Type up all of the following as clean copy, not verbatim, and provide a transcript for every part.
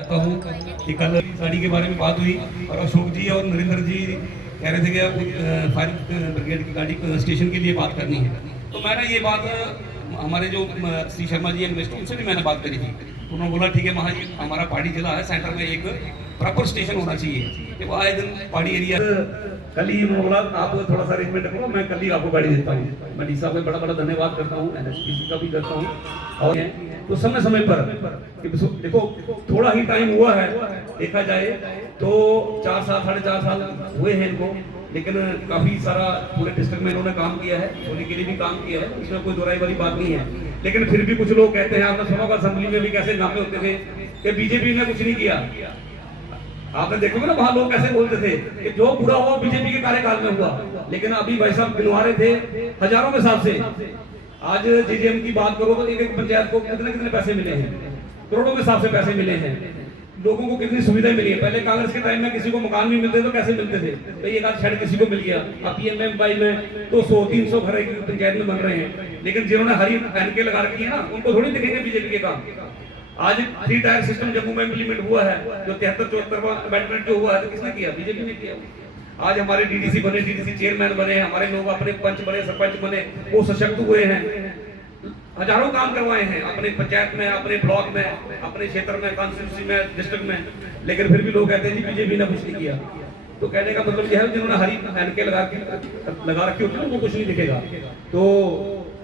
कहता हूँ कि कल गाड़ी के बारे में बात हुई और अशोक जी और नरेंद्र जी कह रहे थे कि फायर ब्रिगेड की गाड़ी स्टेशन के लिए बात करनी है। तो मैंने ये बात हमारे जो श्री शर्मा जी इन्वेस्टर उनसे भी मैंने बात करी थी। उन्होंने बोला ठीक है महाजी, हमारा पहाड़ी जिला है, सेंटर में एक प्रॉपर स्टेशन होना चाहिए कि वो आए दिन पहाड़ी एरिया। कल ही उन्होंने बोला आप थोड़ा सा अरेंजमेंट करो, मैं कल ही आपको गाड़ी देता हूँ। मैं डी साहब का बड़ा बड़ा धन्यवाद करता हूँ, एनएचपीसी का भी करता हूँ। और तो समय समय पर देखो थोड़ा ही टाइम हुआ है, देखा जाए तो 4 साल 4.5 साल हुए हैं इनको, लेकिन काफी सारा पूरे डिस्ट्रिक्ट में इन्होंने काम किया है, सोने के लिए भी काम किया है, इसमें कोई दोहराई वाली बात नहीं है। लेकिन फिर भी कुछ लोग कहते हैं, आपने सुना होगा असेंबली में भी कैसे नामे होते थे कि बीजेपी ने कुछ नहीं किया। आपने देखोगे ना वहां लोग कैसे बोलते थे कि जो बुरा हुआ बीजेपी के कार्यकाल में हुआ, लेकिन अभी भाई साहब गिनवा रहे थे हजारों के हिसाब से। आज जीजेएम की बात करो तो एक पंचायत को कितने कितने पैसे मिले हैं, करोड़ों के हिसाब से पैसे मिले हैं, लोगों को कितनी सुविधाएं मिली है। पहले कांग्रेस के टाइम में किसी को मकान नहीं मिलते तो कैसे मिलते थे, तो एक आध शेड किसी को मिल गया। अब पीएमएमवाई में तो 100-300 घर एक पंचायत में बन रहे हैं, लेकिन जिन्होंने हरी एनके लगा रखी है ना, उनको थोड़ी दिखेंगे बीजेपी के काम। आज 3 टायर सिस्टम जम्मू में इंप्लीमेंट हुआ है, जो 73-74वां अमेंडमेंट जो हुआ है, तो किसने किया? बीजेपी ने किया। आज हमारे डीडीसी बने, डीडीसी चेयरमैन बने, हमारे लोग अपने पंच बने, सरपंच बने, वो सशक्त हुए हैं, हजारों काम करवाए हैं अपने पंचायत में, अपने ब्लॉक में, अपने क्षेत्र में, कॉन्स्टिट्यूंसी में, डिस्ट्रिक्ट में। लेकिन फिर भी लोग कहते हैं जी बीजेपी ने कुछ नहीं किया। तो कहने का मतलब यह है जिन्होंने हरी एनके लगा रखी होती है उनको कुछ नहीं दिखेगा। तो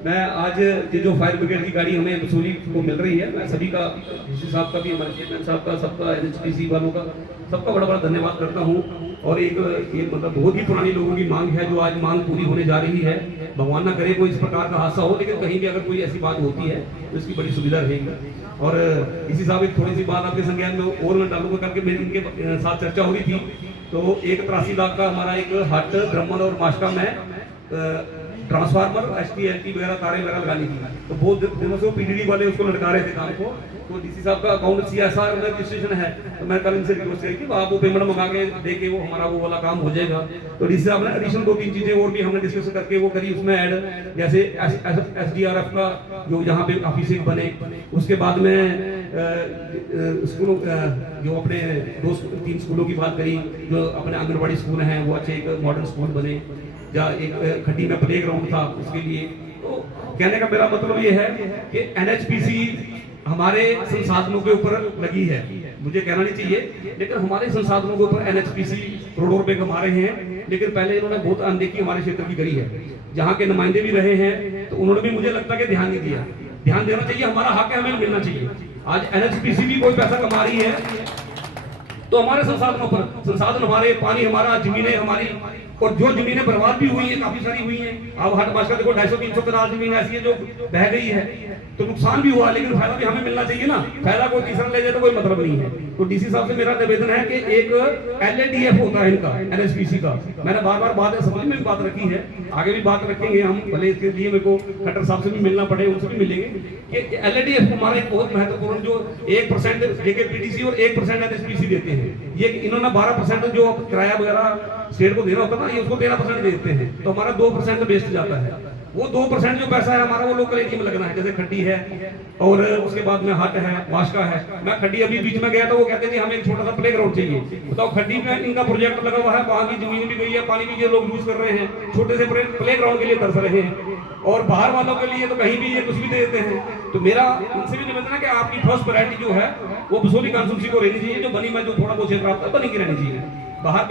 मैं आज ये जो फायर ब्रिगेड की गाड़ी हमें वसूली को मिल रही है, मैं सभी का, डीसी साहब का भी, हमारे चेयरमैन साहब का, सबका, एनएचपीसी वालों का, सबका बड़ा बड़ा धन्यवाद करता हूँ। और एक ये मतलब बहुत ही पुरानी लोगों की मांग है, जो आज मांग पूरी होने जा रही है। भगवान ना करे कोई इस प्रकार का हादसा हो, लेकिन कहीं भी अगर कोई ऐसी बात होती है तो इसकी बड़ी सुविधा रहेगी। और इसी साहब एक थोड़ी सी बात आपके संज्ञान में और मैं डालूंगा करके मेरी इनके साथ चर्चा हो रही थी। तो 83 लाख का हमारा एक हट ब्राह्मण और मास्का में ट्रांसफार्मर एसटी वगैरह तारें वगैरह लगानी थी, तो बहुत दिनों से वो पीडीडी वाले उसको लटका रहे थे काम को। तो डीसी साहब का अकाउंट सीएसआर रजिस्ट्रेशन है, तो मैं कल इनसे रिक्वेस्ट करी कि आप वो पेमेंट मंगा के दे के वो हमारा वो वाला काम हो जाएगा। तो डीसी साहब ने एडिशनल 2-3 चीजें और भी हमने डिस्कस करके वो करी उसमें ऐड, जैसे एसडीआरएफ का जो यहाँ पे ऑफिस बने, उसके बाद में स्कूलों जो अपने 2-3 स्कूलों की बात करी, जो अपने आंगनबाड़ी स्कूल हैं वो अच्छे एक मॉडर्न स्कूल बने, या एक खड्डी में प्ले ग्राउंड था उसके लिए। तो कहने का मेरा मतलब ये है कि एनएचपीसी हमारे संसाधनों के ऊपर लगी है, मुझे कहना नहीं चाहिए, लेकिन हमारे संसाधनों के ऊपर एनएचपीसी करोड़ों रुपए कमा रहे हैं। लेकिन पहले इन्होंने बहुत अनदेखी हमारे क्षेत्र की करी है, जहाँ के नुमाइंदे भी रहे हैं, तो उन्होंने भी मुझे लगता है कि ध्यान नहीं दिया। ध्यान देना चाहिए, हमारा हक है, हमें मिलना चाहिए। आज एनएचपीसी भी कोई पैसा कमा रही है तो हमारे संसाधनों पर, संसाधन हमारे, पानी हमारा, जमीनें हमारी, और जो जमीनें बर्बाद भी हुई है, काफी सारी हुई हैं। अब हट मास्का देखो 250-300 कनाल जमीन ऐसी है जो बह गई है, तो नुकसान भी हुआ, लेकिन फायदा भी हमें मिलना चाहिए ना। फायदा कोई तीसरा ले जाए तो कोई मतलब नहीं है। तो डीसी साहब से मेरा निवेदन है कि एक एलएडीएफ होता है इनका, एनएचपीसी का, मैंने बार बार बात समझ में भी बात रखी है, आगे भी बात रखेंगे हम, भले इसके लिए मेरे को खट्टर साहब से भी मिलना पड़े, उनसे भी मिलेंगे, कि एलएडीएफ हमारा एक बहुत महत्वपूर्ण, जो 1% जेकेपीटीसी और 1% एनएचपीसी देते हैं। ये इन्होंने 12% जो किराया वगैरह स्टेट को देना होता है ना, ये उसको 13% देते हैं, तो हमारा 2% वेस्ट जाता है। वो 2% जो पैसा है हमारा वो लोकल एरिया में लगना है, जैसे खड्डी है और उसके बाद में हट है, वास्का है। मैं खड्डी अभी बीच में गया तो वो कहते थे हमें एक छोटा सा प्ले ग्राउंड चाहिए, बताओ खड्डी में इनका प्रोजेक्ट लगा हुआ है, वहां की जमीन भी गई है, पानी भी ये लोग यूज कर रहे हैं, छोटे से प्ले ग्राउंड के लिए तरस रहे हैं, और बाहर वालों के लिए तो कहीं भी ये कुछ भी दे देते हैं। तो मेरा उनसे भी निवेदन है कि आपकी फर्स्ट प्रायोरिटी जो है वो बसोली कॉन्स्टिट्यूंसी को रहनी चाहिए, जो बनी में जो थोड़ा बहुत क्षेत्र आपका बनी की रहनी चाहिए। बाहर